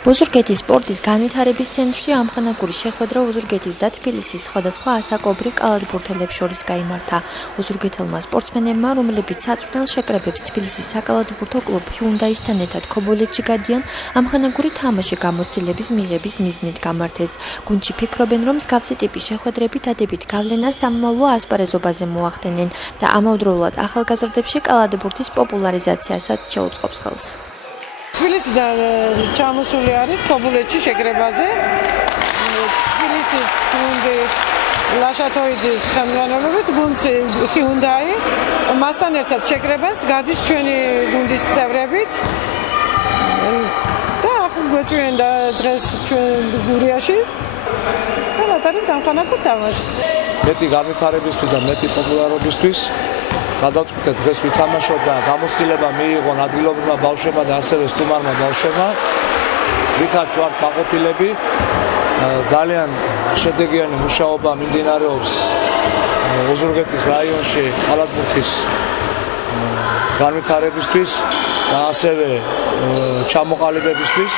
ოზურგეთის სპორტის განვითარების ცენტრში ამხანაგური შეხვედრა ოზურგეთის და თბილისის სხვადასხვა ასაკობრივ კალათბურთელებს შორის გაიმართა. ოზურგეთელმა სპორტსმენებმა, რომლებიც საწვრთნელ შეკრებებს თბილისის საკალათბურთო კლუბ ჰიუნდაისთან ერთად ქობოლეთში გადიან, ამხანაგური თამაში გამოცდილების მიღების მიზნით გამართეს. გუნდში ფიქრობენ, რომ მსგავსი ტიპის შეხვედრები დადებით გავლენას სამომავლო ასპარეზობაზე მოახდენენ და ამავდროულად ახალგაზრდებში კალათბურთის პოპულარიზაციასაც შეუწყობს ხელს. თბილისიდან ჩამოსული არის ქობულეთში შეკრებაზე. თბილისის გუნდი ლაშათოიძის ხელმძღვანელობით გუნდში ჰიუნდაი მასთან ერთად შეკრებას გადის ჩვენი გუნდის წევრებით. და გვეწვიან და დღეს ჩვენ გურიაში ყველაფერი დამხანაგურ თამაშს. მეტი განვითარებისთვის და მეტი პოპულარობისთვის გადავწყვიტეთ დღეს ვითამაშოთ და გამოცდილება მიიღონ ადგილობრივმა ბავშვებმა და ასევე სტუმარმა ბავშვებმა. ვითართ ვართ მაყოფილები. ძალიან შედეგიანი მუშაობა მიმდინარეობს ოზურგეთის რაიონში კალათბურთის განვითარებისთვის და ასევე ჩამოყალიბებისთვის.